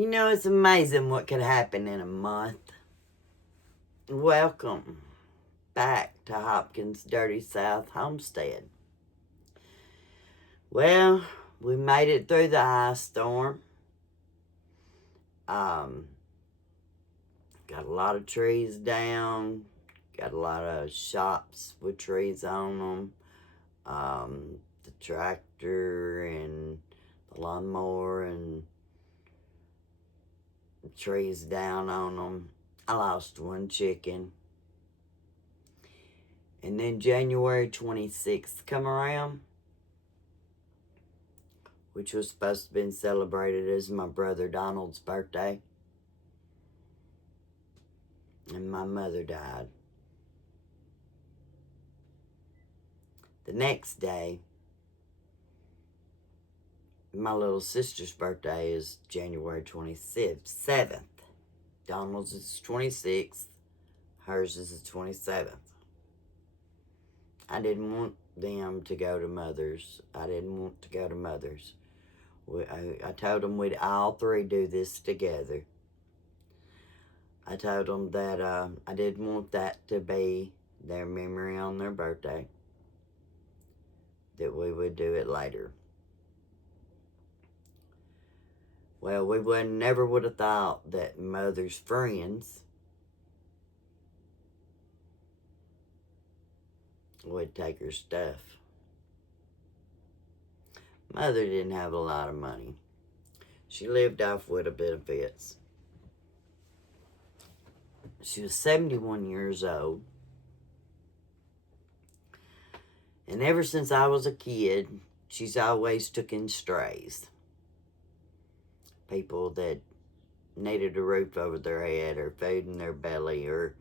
You know, it's amazing what could happen in a month. Welcome back to Hopkins Dirty South Homestead. Well, we made it through the ice storm. Got a lot of trees down. Got a lot of shops with trees on them. The tractor and the lawnmower and the trees down on them. I lost one chicken. And then January 26th come around, which was supposed to have been celebrated as my brother Donald's birthday. And my mother died. The next day, my little sister's birthday is January 27th. Donald's is 26th. Hers is the 27th. I didn't want them to go to Mother's. I didn't want to go to Mother's. I told them we'd all three do this together. I told them that I didn't want that to be their memory on their birthday. That we would do it later. Well, we never would have thought that Mother's friends would take her stuff. Mother didn't have a lot of money. She lived off widow benefits. She was 71 years old. And ever since I was a kid, she's always took in strays. People that needed a roof over their head or food in their belly or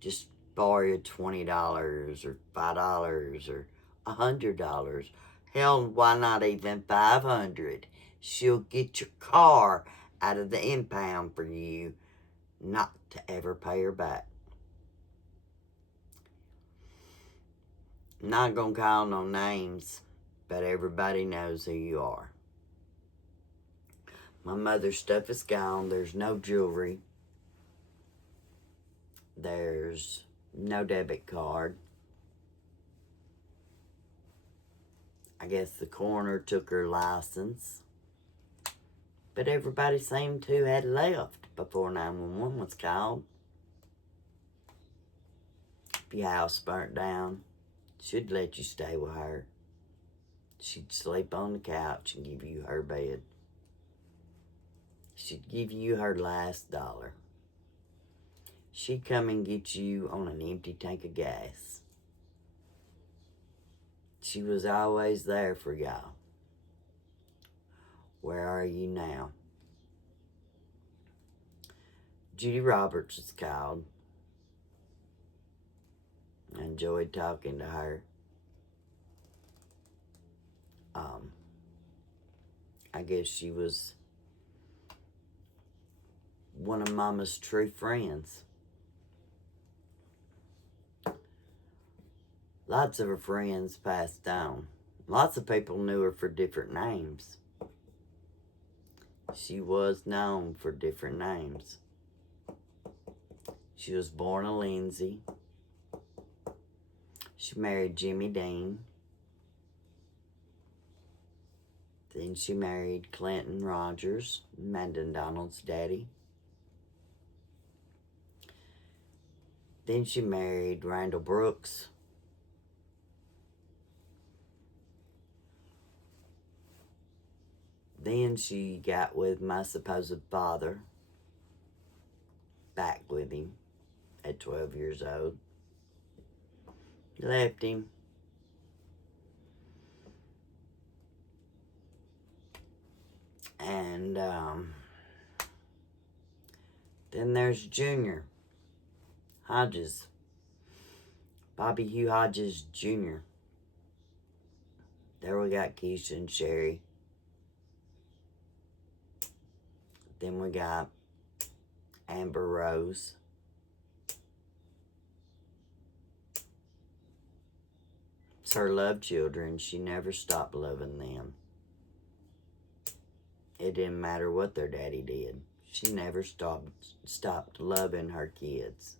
just borrowed $20 or $5 or $100. Hell, why not even $500? She'll get your car out of the impound for you not to ever pay her back. I'm not going to call no names, but everybody knows who you are. My mother's stuff is gone. There's no jewelry. There's no debit card. I guess the coroner took her license. But everybody seemed to had left before 911 was called. If your house burnt down, she'd let you stay with her. She'd sleep on the couch and give you her bed. She'd give you her last dollar. She'd come and get you on an empty tank of gas. She was always there for y'all. Where are you now? Judy Roberts is called. I enjoyed talking to her. I guess she was one of Mama's true friends. Lots of her friends passed on. Lots of people knew her for different names. She was known for different names. She was born a Lindsay. She married Jimmy Dean. Then she married Clinton Rogers, Mandan Donald's daddy. Then she married Randall Brooks. Then she got with my supposed father, back with him at 12 years old. Left him. And then there's Junior Hodges, Bobby Hugh Hodges Jr. There we got Keisha and Sherry. Then we got Amber Rose. It's her love children. She never stopped loving them. It didn't matter what their daddy did. She never stopped loving her kids.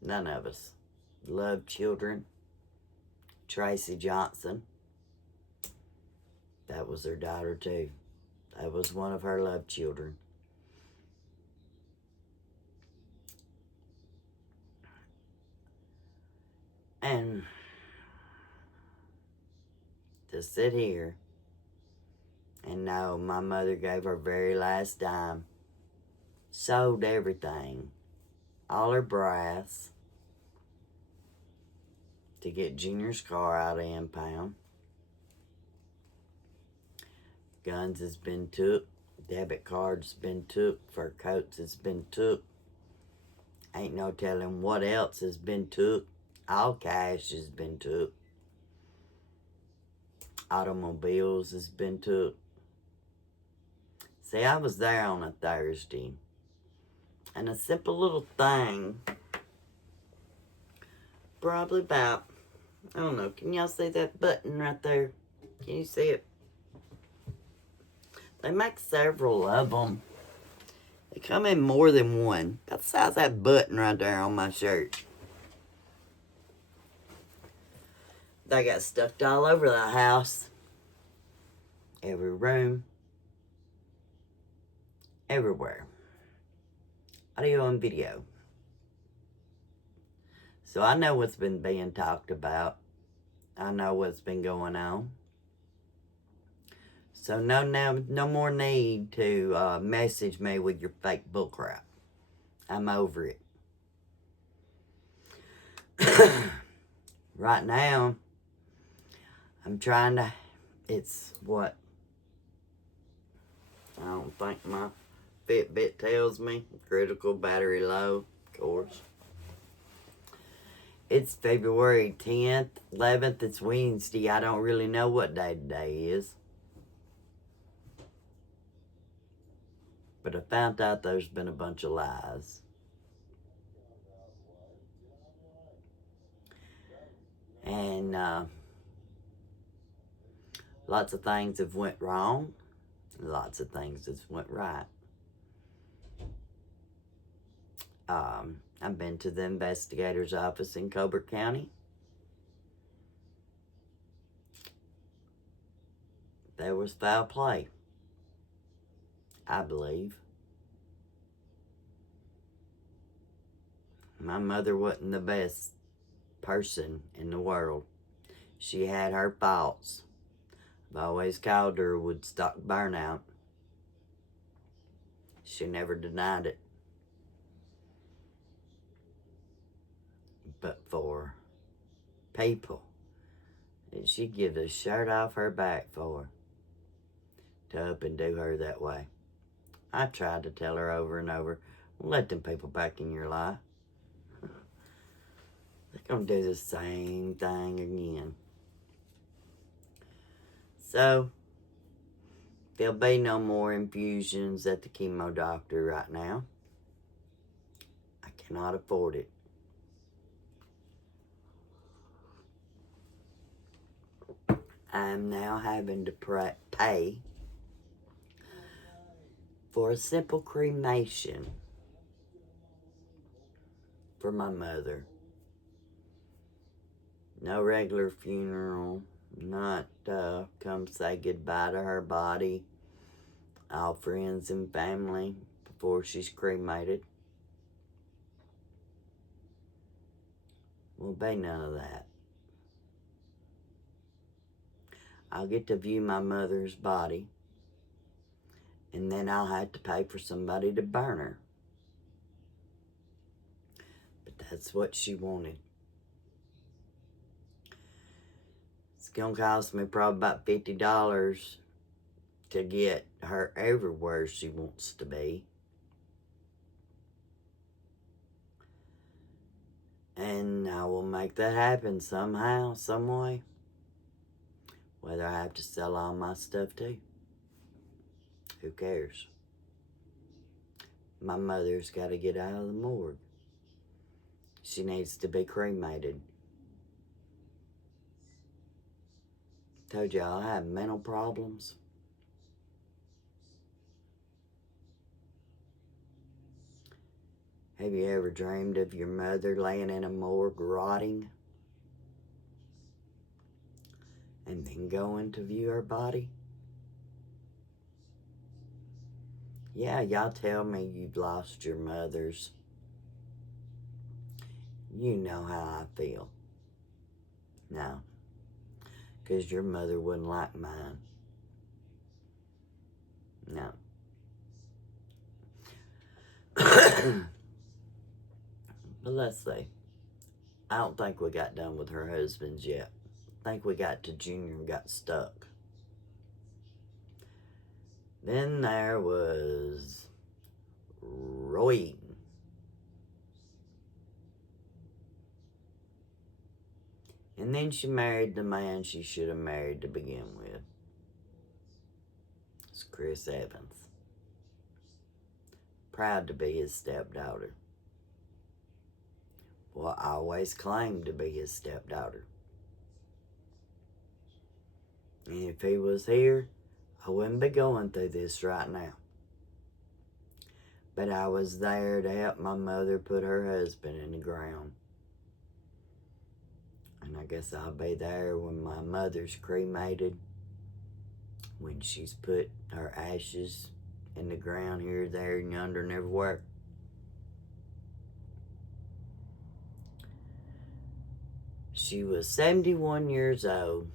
None of us loved children. Tracy Johnson, that was her daughter too. That was one of her love children. And to sit here and know my mother gave her very last dime, sold everything, all her brass, to get Junior's car out of impound. Guns has been took, debit cards been took, fur coats has been took. Ain't no telling what else has been took. All cash has been took. Automobiles has been took. See, I was there on a Thursday, and a simple little thing, probably about, I don't know, can y'all see that button right there? Can you see it? They make several of them. They come in more than one. About the size of that button right there on my shirt. They got stuck all over the house. Every room. Everywhere. Audio and video. So I know what's been being talked about. I know what's been going on. So no more need to message me with your fake bullcrap. I'm over it. Right now, I'm trying to, it's what? I don't think my Fitbit tells me. Critical battery low, of course. It's February 10th, 11th, it's Wednesday. I don't really know what day today is. But I found out there's been a bunch of lies. And lots of things have went wrong. Lots of things have went right. I've been to the investigator's office in Colbert County. There was foul play, I believe. My mother wasn't the best person in the world. She had her faults. I've always called her Woodstock burnout. She never denied it. But for people that she'd give the shirt off her back for, to up and do her that way. I tried to tell her over and over, let them people back in your life. They're going to do the same thing again. So, there'll be no more infusions at the chemo doctor right now. I cannot afford it. I'm now having to pay for a simple cremation for my mother. No regular funeral, not come say goodbye to her body, all friends and family before she's cremated. Will be none of that. I'll get to view my mother's body, and then I'll have to pay for somebody to burn her. But that's what she wanted. It's gonna cost me probably about $50 to get her everywhere she wants to be. And I will make that happen somehow, some way. Whether I have to sell all my stuff too. Who cares? My mother's got to get out of the morgue. She needs to be cremated. Told y'all I have mental problems. Have you ever dreamed of your mother laying in a morgue rotting and then going to view her body? Yeah, y'all tell me you've lost your mothers. You know how I feel. No, because your mother wouldn't like mine. No. But let's see. I don't think we got done with her husbands yet. I think we got to Junior and got stuck. Then there was Roy. And then she married the man she should have married to begin with. It's Chris Evans. Proud to be his stepdaughter. Well, I always claimed to be his stepdaughter. And if he was here, I wouldn't be going through this right now. But I was there to help my mother put her husband in the ground. And I guess I'll be there when my mother's cremated, when she's put her ashes in the ground here, there, and yonder, and everywhere. She was 71 years old.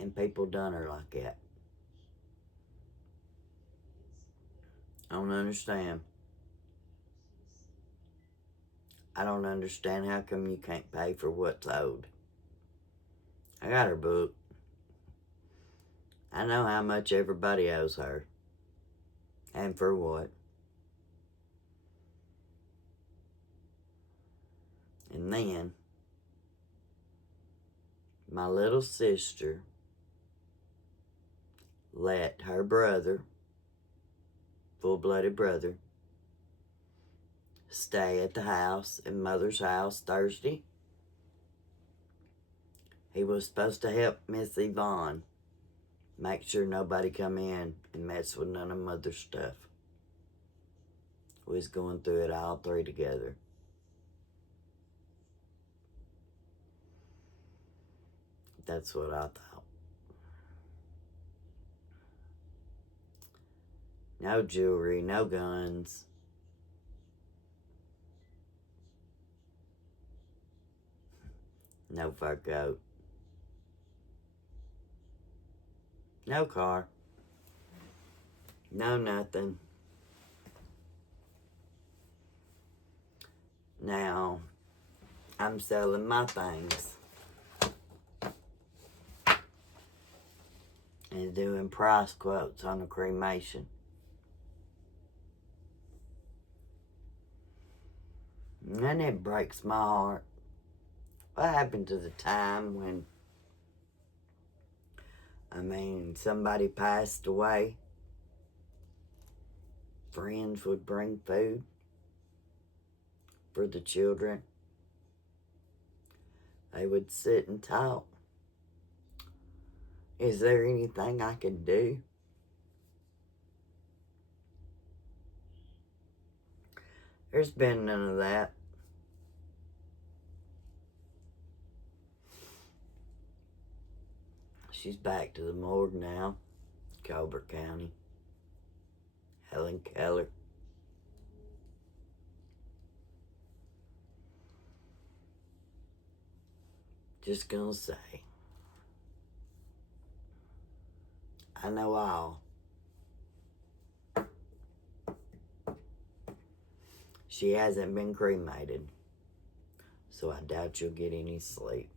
And people done her like that. I don't understand. I don't understand how come you can't pay for what's owed. I got her book. I know how much everybody owes her. And for what. And then, my little sister let her brother, full-blooded brother, stay at the house, in Mother's house, Thursday. He was supposed to help Miss Yvonne make sure nobody come in and mess with none of Mother's stuff. We was going through it all three together. That's what I thought. No jewelry, no guns. No fur coat. No car. No nothing. Now, I'm selling my things. And doing price quotes on a cremation. And then it breaks my heart. What happened to the time when, somebody passed away? Friends would bring food for the children. They would sit and talk. Is there anything I can do? There's been none of that. She's back to the morgue now, Colbert County. Helen Keller. Just gonna say, I know all. She hasn't been cremated, so I doubt you'll get any sleep.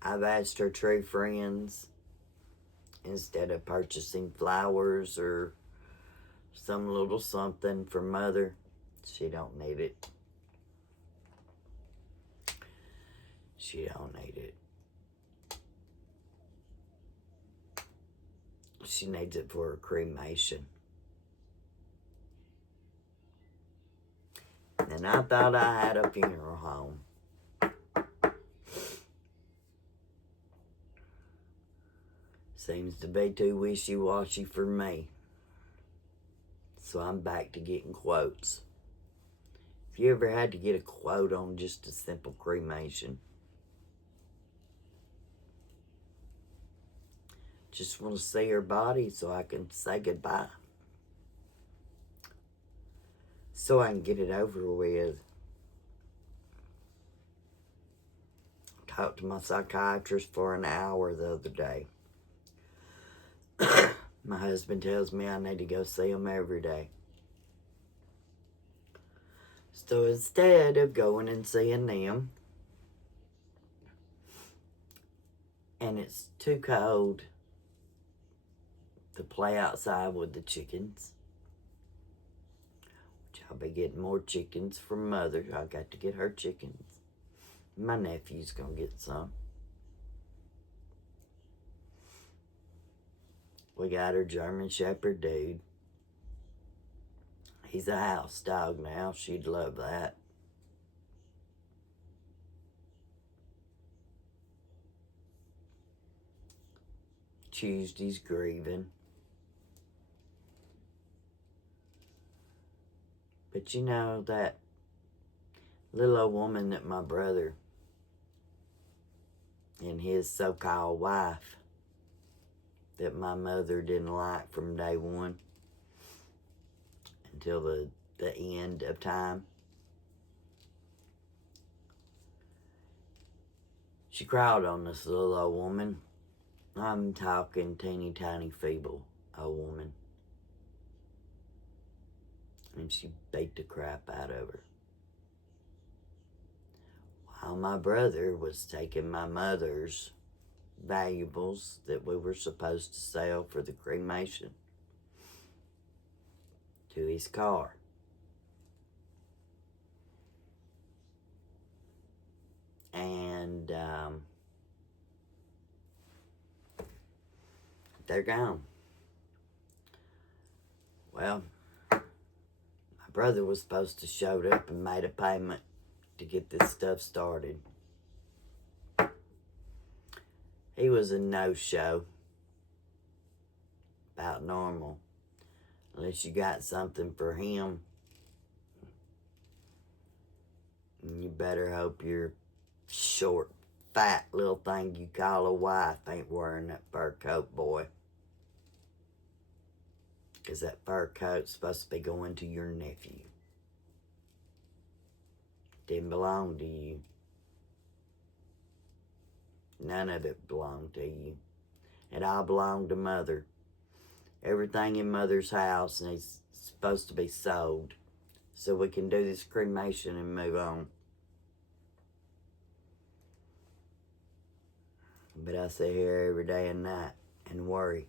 I've asked her true friends, instead of purchasing flowers or some little something for Mother, she don't need it. She don't need it. She needs it for her cremation. And I thought I had a funeral home. Seems to be too wishy-washy for me. So I'm back to getting quotes. If you ever had to get a quote on just a simple cremation, just want to see her body so I can say goodbye. So I can get it over with. Talked to my psychiatrist for an hour the other day. My husband tells me I need to go see him every day. So instead of going and seeing them, and it's too cold to play outside with the chickens, which I'll be getting more chickens from Mother. I got to get her chickens. My nephew's gonna get some. We got her German Shepherd dude. He's a house dog now. She'd love that. Tuesday's grieving. But you know, that little old woman that my brother and his so-called wife that my mother didn't like from day one until the end of time. She cried on this little old woman. I'm talking teeny tiny feeble old woman. And she beat the crap out of her. While my brother was taking my mother's valuables that we were supposed to sell for the cremation to his car. And they're gone. Well, my brother was supposed to show up and made a payment to get this stuff started. He was a no-show. About normal. Unless you got something for him. And you better hope your short, fat little thing you call a wife ain't wearing that fur coat, boy. Because that fur coat's supposed to be going to your nephew. Didn't belong to you. None of it belonged to you. It all belonged to Mother. Everything in Mother's house is supposed to be sold so we can do this cremation and move on. But I sit here every day and night and worry.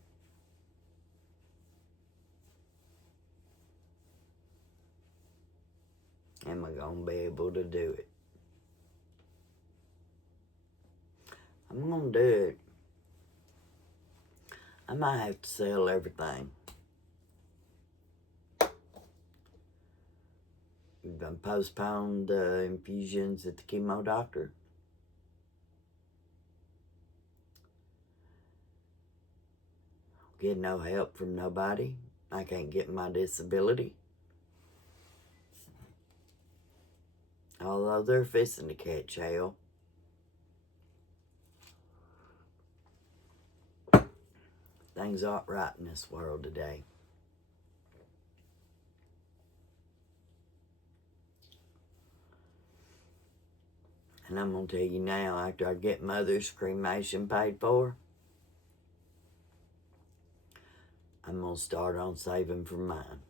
Am I going to be able to do it? I'm going to do it. I might have to sell everything. We've been postponed the infusions at the chemo doctor. Get no help from nobody. I can't get my disability. Although they're fixing to catch hell. Things aren't right in this world today. And I'm going to tell you now, after I get Mother's cremation paid for, I'm going to start on saving for mine.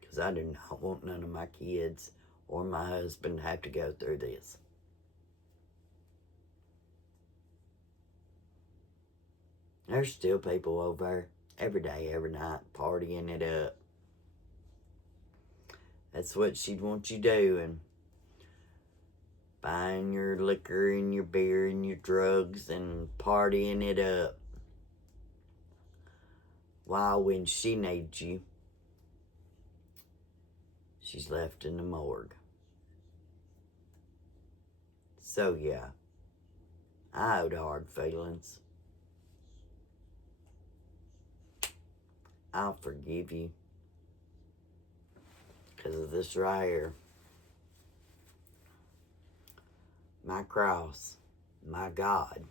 Because I do not want none of my kids or my husband to have to go through this. There's still people over there every day, every night, partying it up. That's what she'd want you doing. Buying your liquor and your beer and your drugs and partying it up. While when she needs you, she's left in the morgue. So yeah, I owed hard feelings. I'll forgive you. Because of this right here. My cross. My God.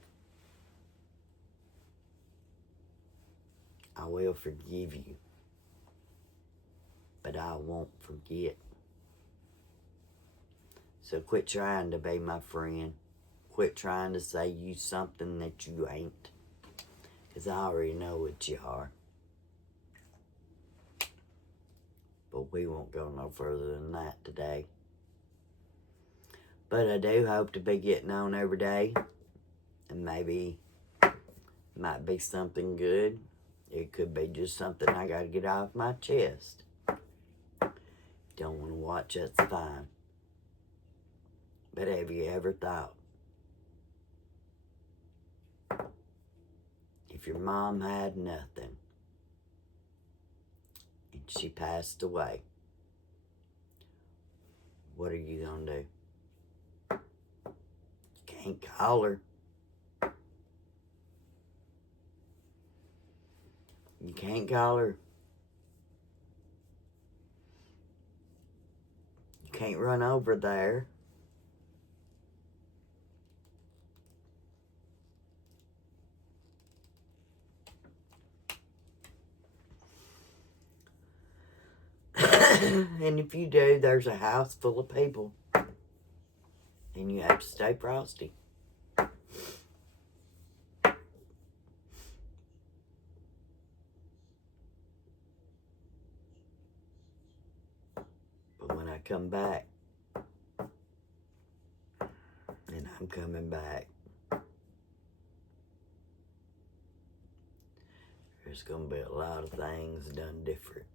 I will forgive you. But I won't forget. So quit trying to be my friend. Quit trying to say you something that you ain't. Because I already know what you are. But we won't go no further than that today. But I do hope to be getting on every day. And maybe it might be something good. It could be just something I got to get off my chest. Don't want to watch, that's fine. But have you ever thought, if your mom had nothing and she passed away, what are you going to do? You can't call her. You can't call her. You can't run over there. And if you do, there's a house full of people. And you have to stay frosty. But when I come back, and I'm coming back, there's going to be a lot of things done different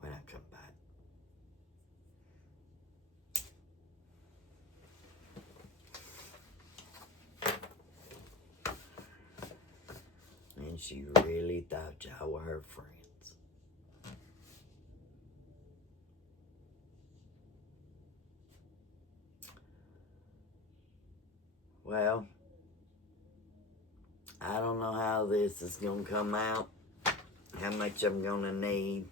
when I come back. And she really thought y'all were her friends. Well, I don't know how this is going to come out, how much I'm going to need.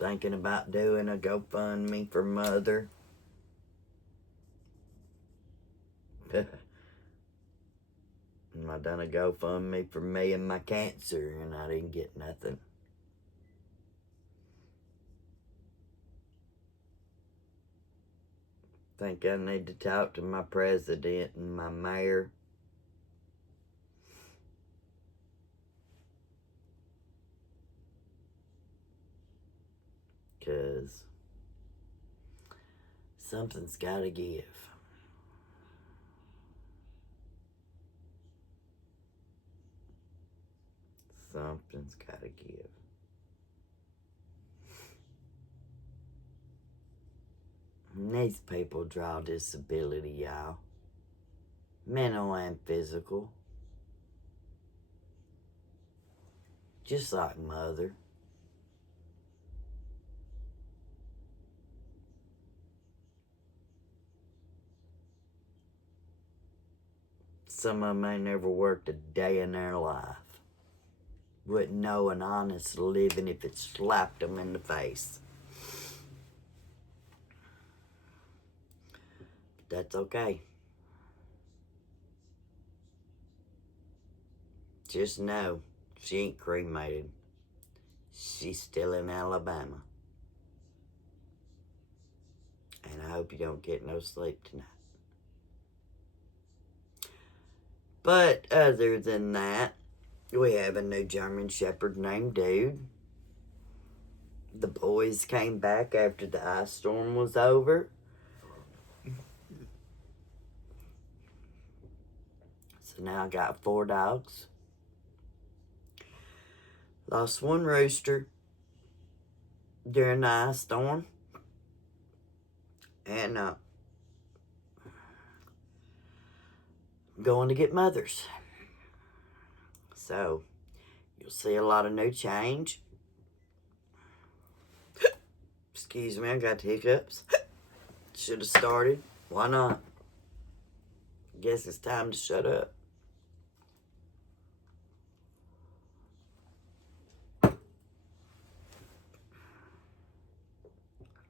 Thinking about doing a GoFundMe for Mother. And I done a GoFundMe for me and my cancer, and I didn't get nothing. Think I need to talk to my president and my mayor. Because something's got to give. Something's got to give. And these people draw disability, y'all. Mental and physical. Just like Mother. Some of them ain't never worked a day in their life. Wouldn't know an honest living if it slapped them in the face. But that's okay. Just know, she ain't cremated. She's still in Alabama. And I hope you don't get no sleep tonight. But other than that, we have a new German Shepherd named Dude. The boys came back after the ice storm was over. So now I got 4 dogs. Lost 1 rooster during the ice storm. And going to get mothers. So, you'll see a lot of new change. Excuse me, I got hiccups. Should have started. Why not? Guess it's time to shut up.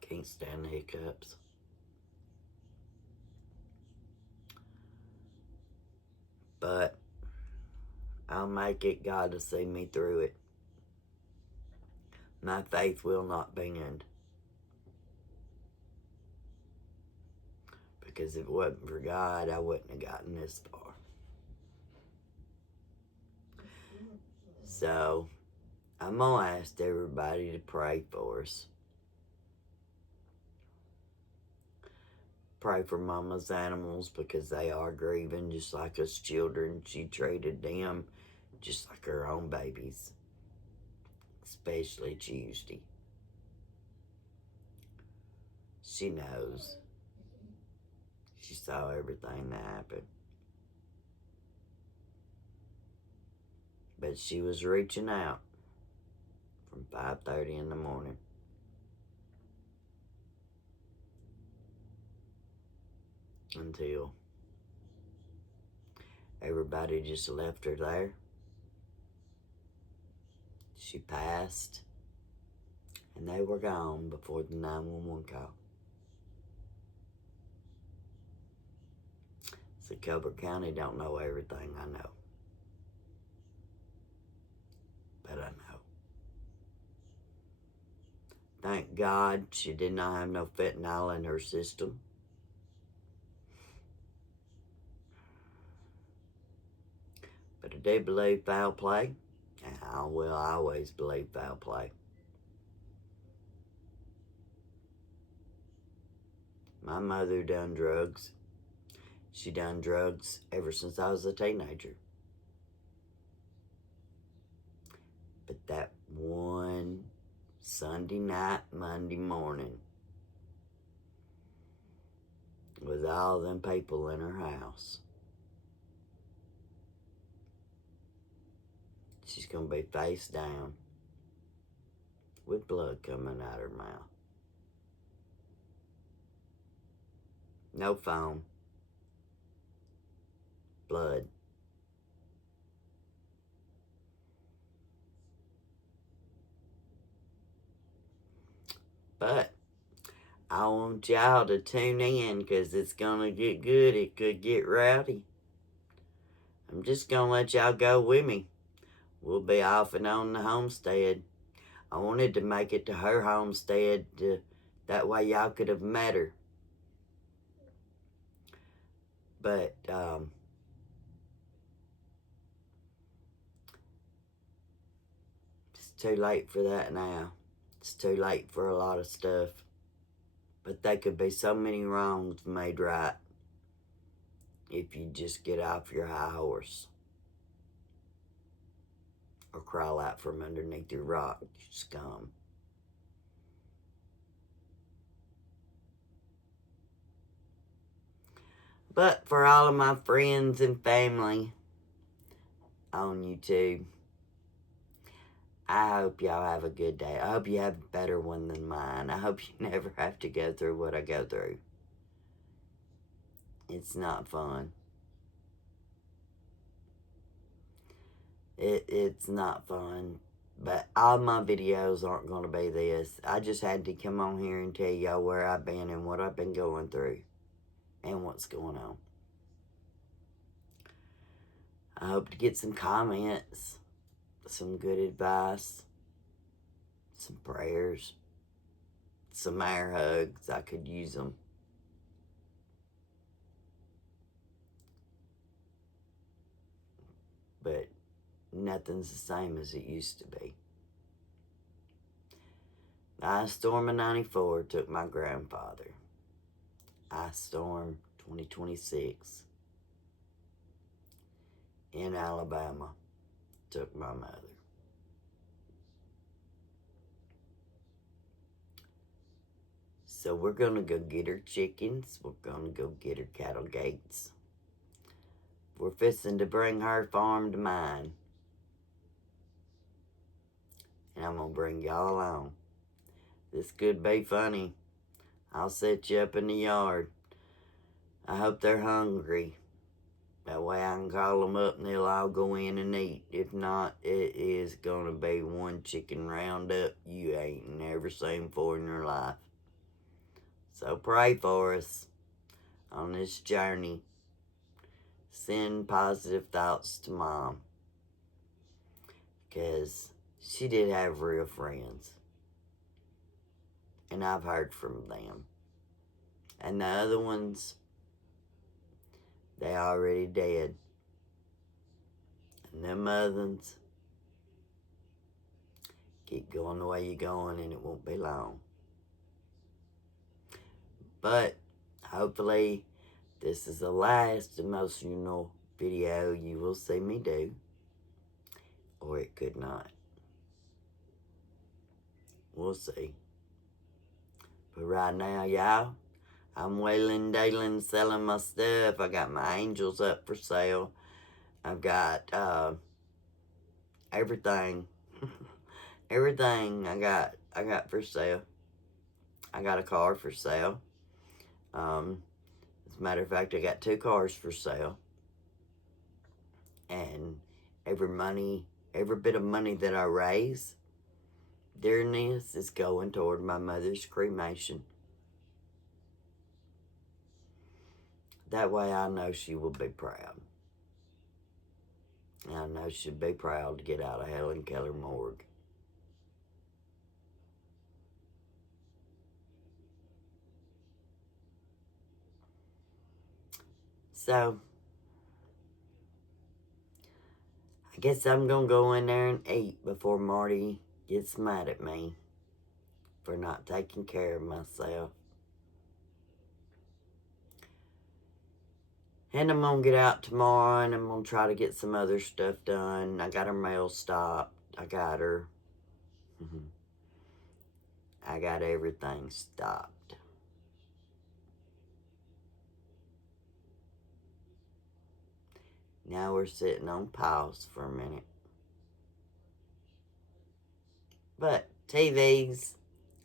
Can't stand the hiccups. But I'll make it. God to see me through it. My faith will not bend. Because if it wasn't for God, I wouldn't have gotten this far. So, I'm going to ask everybody to pray for us. Pray for Mama's animals because they are grieving just like us children. She treated them just like her own babies. Especially Tuesday. She knows. She saw everything that happened. But she was reaching out from 5:30 in the morning. Until everybody just left her there. She passed. And they were gone before the 911 call. So Coburg County don't know everything I know. But I know. Thank God she did not have no fentanyl in her system. But I do believe foul play. And I will always believe foul play. My mother done drugs. She done drugs ever since I was a teenager. But that one Sunday night, Monday morning, with all them people in her house, she's going to be face down with blood coming out her mouth. No phone. Blood. But I want y'all to tune in because it's going to get good. It could get rowdy. I'm just going to let y'all go with me. We'll be off and on the homestead. I wanted to make it to her homestead. That way y'all could have met her. But, it's too late for that now. It's too late for a lot of stuff. But there could be so many wrongs made right if you just get off your high horse. Or crawl out from underneath your rock, you scum. But for all of my friends and family on YouTube, I hope y'all have a good day. I hope you have a better one than mine. I hope you never have to go through what I go through. It's not fun. It's not fun. But all my videos aren't going to be this. I just had to come on here and tell y'all where I've been and what I've been going through. And what's going on. I hope to get some comments, some good advice, some prayers, some air hugs. I could use them. But nothing's the same as it used to be. Ice storm of 94 took my grandfather. Ice storm 2026 in Alabama took my mother. So we're going to go get her chickens. We're going to go get her cattle gates. We're fixing to bring her farm to mine. And I'm going to bring y'all along. This could be funny. I'll set you up in the yard. I hope they're hungry. That way I can call them up and they'll all go in and eat. If not, it is going to be one chicken roundup you ain't never seen before in your life. So pray for us on this journey. Send positive thoughts to Mom, because she did have real friends, and I've heard from them. And the other ones, they already dead. And them others, keep going the way you're going and it won't be long. But hopefully this is the last emotional video you will see me do. Or it could not. We'll see. But right now, y'all, I'm wheeling, dealing, selling my stuff. I got my angels up for sale. I've got everything. Everything I got for sale. I got a car for sale. As a matter of fact, I got 2 cars for sale. And every bit of money that I raise during this is going toward my mother's cremation. That way I know she will be proud. And I know she'll be proud to get out of Helen Keller morgue. So, I guess I'm going to go in there and eat before Marty gets mad at me for not taking care of myself. And I'm going to get out tomorrow and I'm going to try to get some other stuff done. I got her mail stopped. I got her. I got everything stopped. Now we're sitting on pause for a minute. But TVs,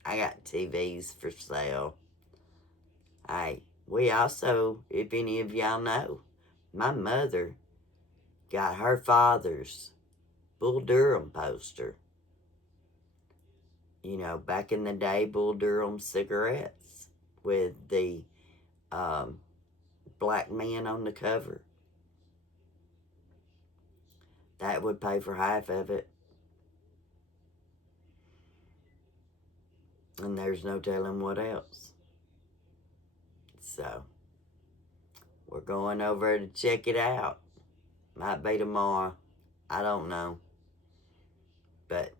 I got TVs for sale. Hey, we also, if any of y'all know, my mother got her father's Bull Durham poster. You know, back in the day, Bull Durham cigarettes with the black man on the cover. That would pay for half of it. And there's no telling what else. So, we're going over to check it out. Might be tomorrow. I don't know. But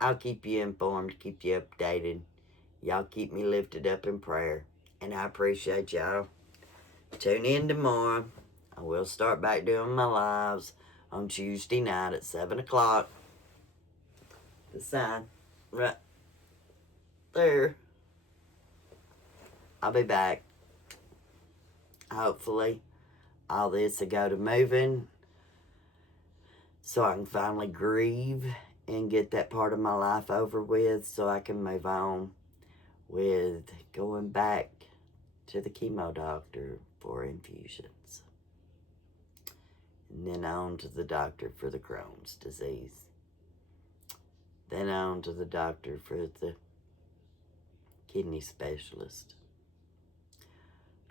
I'll keep you informed, keep you updated. Y'all keep me lifted up in prayer. And I appreciate y'all. Tune in tomorrow. I will start back doing my lives on Tuesday night at 7 o'clock. The sign right there. I'll be back. Hopefully, all this will go to moving so I can finally grieve and get that part of my life over with so I can move on with going back to the chemo doctor for infusions. And then on to the doctor for the Crohn's disease. Then on to the doctor for the kidney specialist.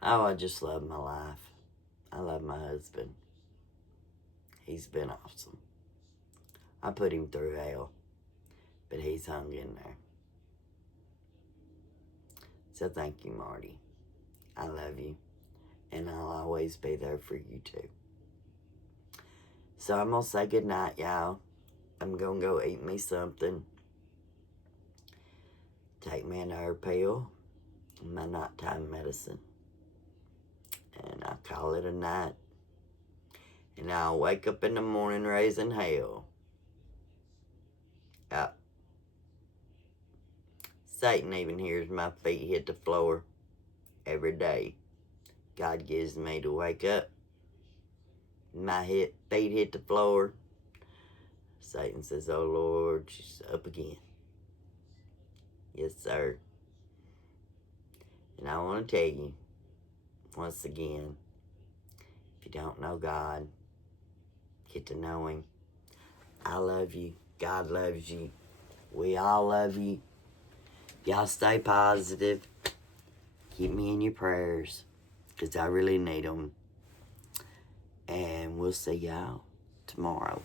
Oh, I just love my life. I love my husband. He's been awesome. I put him through hell, but he's hung in there. So thank you, Marty. I love you, and I'll always be there for you too. So I'm going to say goodnight, y'all. I'm going to go eat me something. Take me an herb pill, my nighttime medicine. And I'll call it a night. And I'll wake up in the morning raising hell. Satan even hears my feet hit the floor every day. God gives me to wake up. My feet hit the floor. Satan says, oh Lord, she's up again. Yes, sir. And I want to tell you, once again, if you don't know God, get to know Him. I love you. God loves you. We all love you. Y'all stay positive. keep me in your prayers, because I really need them. And we'll see y'all tomorrow.